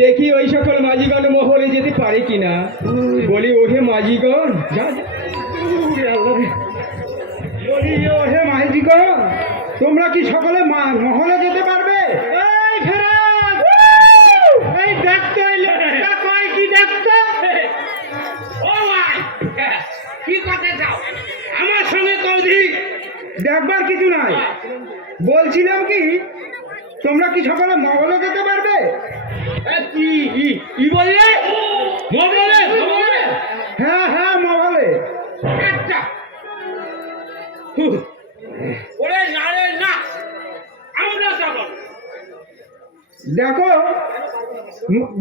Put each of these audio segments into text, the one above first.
দেখি ওই সকল মাঝিগণ মহলে যেতে পারে কিনা। বলি ওহে মাঝিগণ, ওহে মাঝিগণ, তোমরা কি সকলে মহলে যেতে পারবে? আমার সঙ্গে কৌধি দেখবার কিছু নাই। বলছিলাম কি তোমরা কি সকলে মহলে যেতে পারবে? কি বললে? মহলে? হ্যাঁ হ্যাঁ মহলে। আচ্ছা ওরে না রে না, আমরা যাব। দেখো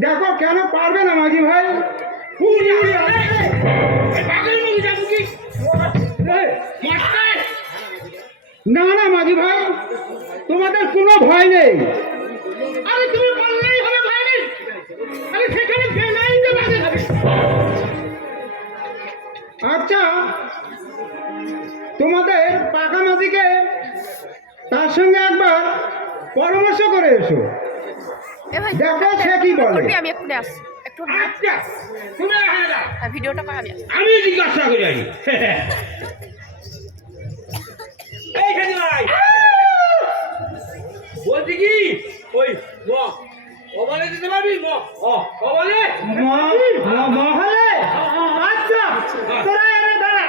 দেখো কেন পারবে না মাঝি ভাই? না না মাঝি ভাই, তোমাদের কোনো ভয় নেই। আরে তুমি বললেই হবে ভয় নেই। আরে সেখানে ফেলাই দেবে। আচ্ছা তোমাদের পাকা মাঝিকে তার সঙ্গে একবার পরামর্শ করে এসো, দেখো সে কি বলে। আমি একটু আসছি, একটু আচ্ছা তুমি ভিডিওটা পাবি। আমি জিজ্ঞাসা করি বলছি কি ওই মহলে যেতে পারবি? মহলে মহলে? আচ্ছা তোরা এনে দাঁড়া,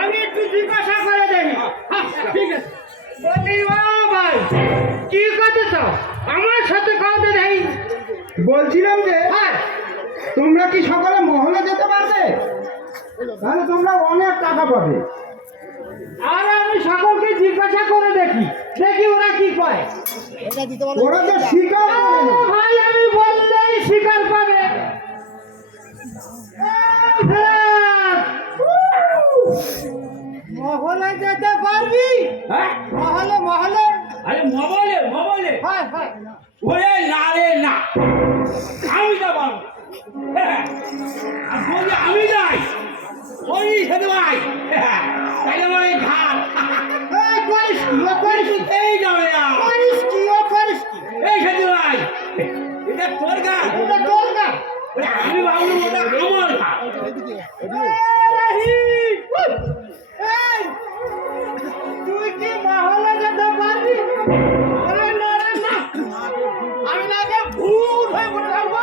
আমি একটু জিজ্ঞাসা করে দেখি। ঠিক আছে বলি ও ভাই কি কথা চাও আমার সাথে কথা দেই? বলছিলাম যে তোমরা কি সকালে মহলে যেতে পারবে? তাহলে তোমরা অনেক টাকা পাবে। আর আমি সকলকে জিজ্ঞাসা করে দেখি ওরা কি কয়। ওরা তো শিকার ভাই, আমি বললেই শিকার পাবে। মহলে যেতে পারবি? মহলে আরে মহলে ওরে না রে না, আমি যাব। আমি যাই ওই সাথে ভাই, তাহলে আমার এই ঘাট এই যাবে এই সাথে ভাই, এটা তোর ঘাট। আমি ভাবলাম ওটা আমার ঘাট। তুই কি মহলে যেতে পারবি? আমি না ভূত হয়ে পড়ে যাবো।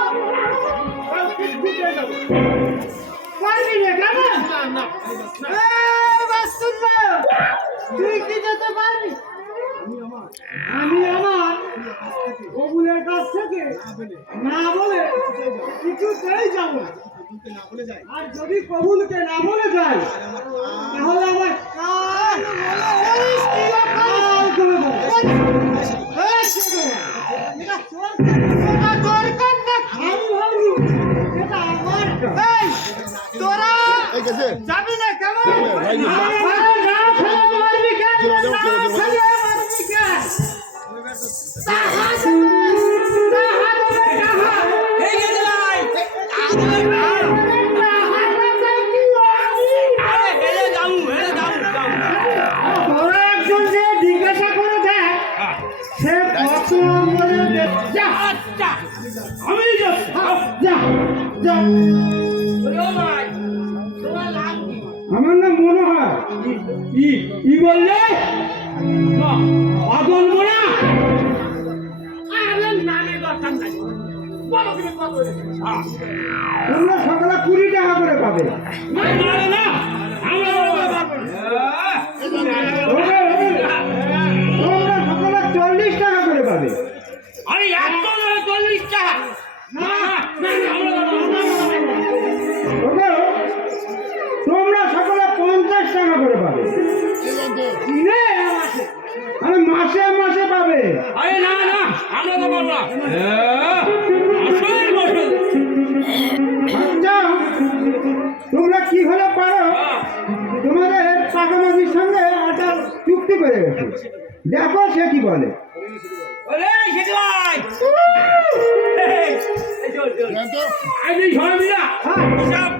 তুই কি যেতে পারবি? আমি আমার কবুলের কাছ থেকে না বলে কিছুতেই যাব না। আর যদি কবুলকে না বলে যায় তাহলে আমার তোরা যাবি না কেমন? না যা আচ্ছা আমি যাচ্ছি যা যা বলো ভাই তোমার নাম কি আমার নাম মনে হয় ই বললে পাগল মোনা আরে নামে দরকার নাই বলো তুমি কত তোমরা সকালে 20 টাকা করে পাবে না না না আমরা বলবো তোমরা সকালে 40 টাকা করে পাবে আরে এত 40 টাকা না না ওকে তোমরা সকালে 50 টাকা করে পাবে নে আরে মাসে মাসে পাবে আরে না না আমরা তো বলবো আসল বসে আচ্ছা তোমরা কি হলে পারো তোমাদের পাকামাজির সঙ্গে একটা চুক্তি করে গেছে দেখো সে কি বলে ওরে সেটি ভাই এই চল চল আই নি ছড়া মিলা হ্যাঁ সব